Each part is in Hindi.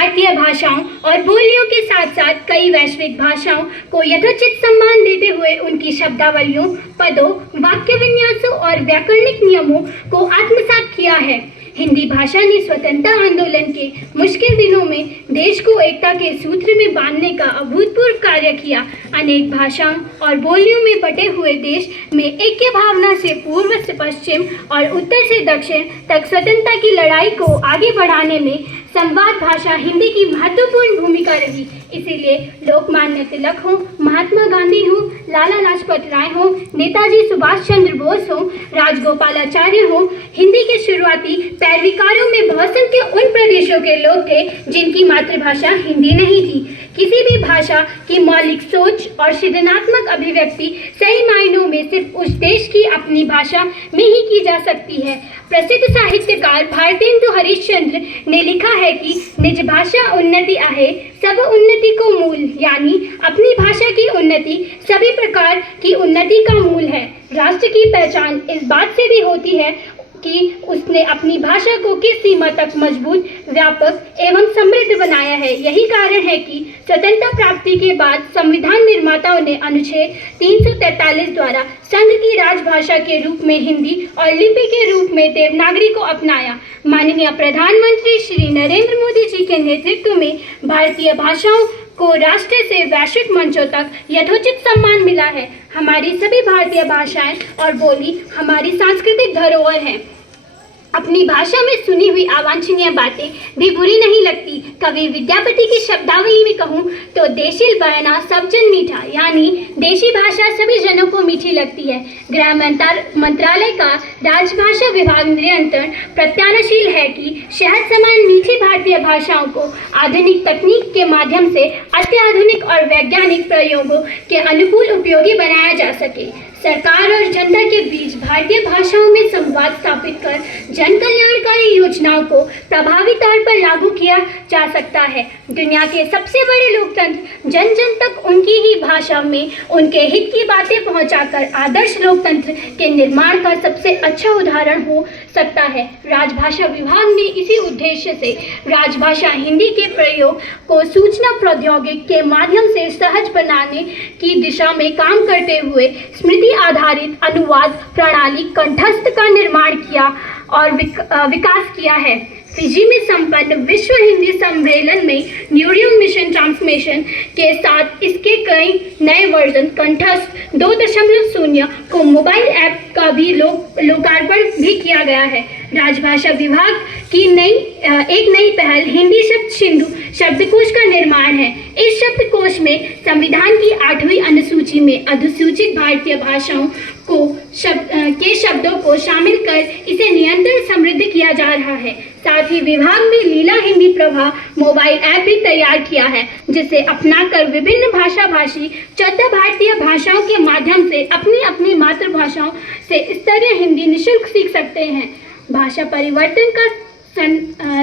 भारतीय भाषाओं और बोलियों के साथ साथ कई वैश्विक भाषाओं को यथोचित सम्मान देते हुए उनकी शब्दावलियों, पदों, वाक्य विन्यासों और व्याकरणिक नियमों को आत्मसात किया है। हिंदी भाषा ने स्वतंत्रता आंदोलन के मुश्किल दिनों में देश को एकता के सूत्र में बांधने का अभूतपूर्व कार्य किया। अनेक भाषाओं और बोलियों में बटे हुए देश में ऐक्य भावना से पूर्व से पश्चिम और उत्तर से दक्षिण तक स्वतंत्रता की लड़ाई को आगे बढ़ाने में संवाद भाषा हिंदी की महत्वपूर्ण भूमिका रही। इसीलिए लोकमान्य तिलक हो, महात्मा गांधी हो, लाला लाजपत राय हो, नेताजी सुभाष चंद्र बोस हो, राजगोपालाचार्य हो, हिंदी के शुरुआती पैरविकारों में बहुत संख्य उन प्रदेशों के लोग थे जिनकी मातृभाषा हिंदी नहीं थी। किसी भी भाषा की मौलिक सोच और सृजनात्मक अभिव्यक्ति सही मायनों में सिर्फ उस देश की अपनी भाषा में ही की जा सकती है। प्रसिद्ध साहित्यकार भारतेंदु हरिश्चंद्र ने लिखा है कि निज भाषा उन्नति आहे सब उन्नति को मूल, यानी अपनी भाषा की उन्नति सभी प्रकार की उन्नति का मूल है। राष्ट्र की पहचान इस बात से भी होती है कि उसने अपनी भाषा को किस सीमा तक मजबूत, व्यापक एवं समृद्ध बनाया है। यही कारण है कि स्वतंत्रता प्राप्ति के बाद संविधान निर्माताओं ने अनुच्छेद 343 द्वारा संघ की राजभाषा के रूप में हिंदी और लिपि के रूप में देवनागरी को अपनाया। माननीय प्रधानमंत्री श्री नरेंद्र मोदी जी के नेतृत्व में भारतीय भाषाओं को राष्ट्र से वैश्विक मंचों तक यथोचित सम्मान मिला है। हमारी सभी भारतीय भाषाएं और बोली हमारी सांस्कृतिक धरोहर है। अपनी भाषा में सुनी हुई अवांछनीय बातें भी बुरी नहीं लगती। कवि विद्यापति की शब्दावली में कहूँ तो देशील बहना सब जन मीठा, यानी देशी भाषा सभी जनों को मीठी लगती है। गृह मंत्रालय का राजभाषा विभाग निरंतर प्रत्यानशील है कि शहद समान मीठी भारतीय भाषाओं को आधुनिक तकनीक के माध्यम से अत्याधुनिक और वैज्ञानिक प्रयोगों के अनुकूल उपयोगी बनाया जा सके। सरकार और जनता के बीच भारतीय भाषाओं में संवाद स्थापित कर जन कल्याणकारी योजनाओं को प्रभावी तौर पर लागू किया जा सकता है। दुनिया के सबसे बड़े लोकतंत्र जन जन तक उनकी ही भाषा में उनके हित की बातें पहुंचाकर आदर्श लोकतंत्र के निर्माण का सबसे अच्छा उदाहरण हो सकता है। राजभाषा विभाग ने इसी उद्देश्य से राजभाषा हिंदी के प्रयोग को सूचना प्रौद्योगिकी के माध्यम से सहज बनाने की दिशा में काम करते हुए स्मृति आधारित अनुवाद प्रणाली कंठस्थ का निर्माण किया और विकास किया है। फिजी में संपन्न विश्व हिंदी सम्मेलन में न्यूरियम मिशन ट्रांसमिशन के साथ इसके कई नए वर्जन कंठस्थ 2.0 को मोबाइल ऐप का भी लोकार्पण भी किया गया है। राजभाषा विभाग की एक नई पहल हिंदी शब्द सिंधु शब्दकोश का निर्माण है। इस शब्दकोश में संविधान की 8वीं अनुसूची में अनुसूचित भारतीय भाषाओं के शब्दों को शामिल कर इसे निरंतर समृद्ध किया जा रहा है। साथ ही विभाग ने लीला हिंदी प्रभा मोबाइल ऐप भी तैयार किया है, जिसे अपनाकर विभिन्न भाषा भाषी 14 भारतीय भाषाओं के माध्यम से अपनी अपनी मातृभाषाओं से स्तरीय हिंदी निःशुल्क सीख सकते हैं। भाषा परिवर्तन का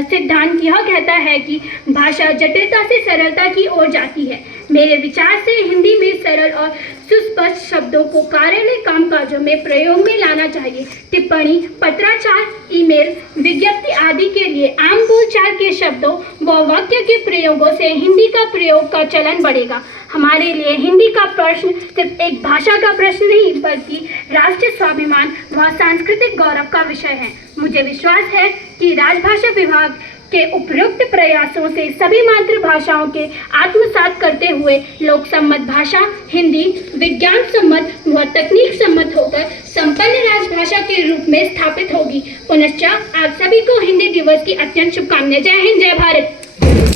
सिद्धांत यह कहता है कि भाषा जटिलता से सरलता की ओर जाती है। मेरे विचार से हिंदी में सरल और सुस्पष्ट शब्दों को कार्यालय कामकाजों में प्रयोग में लाना चाहिए। टिप्पणी, पत्राचार, ईमेल, विज्ञप्ति आदि के लिए आम बोलचाल के शब्दों व वाक्य के प्रयोगों से हिंदी का प्रयोग का चलन बढ़ेगा। हमारे लिए हिंदी का प्रश्न सिर्फ एक भाषा का प्रश्न नहीं, बल्कि राष्ट्रीय स्वाभिमान व सांस्कृतिक गौरव का विषय है। मुझे विश्वास है कि राजभाषा विभाग के उपयुक्त प्रयासों से सभी मातृभाषाओं के आत्मसात करते हुए लोक सम्मत भाषा हिंदी विज्ञान सम्मत व तकनीक सम्मत होकर संपन्न राजभाषा के रूप में स्थापित होगी। पुनश्च आप सभी को हिंदी दिवस की अत्यंत शुभकामनाएं। जय हिंद, जय भारत।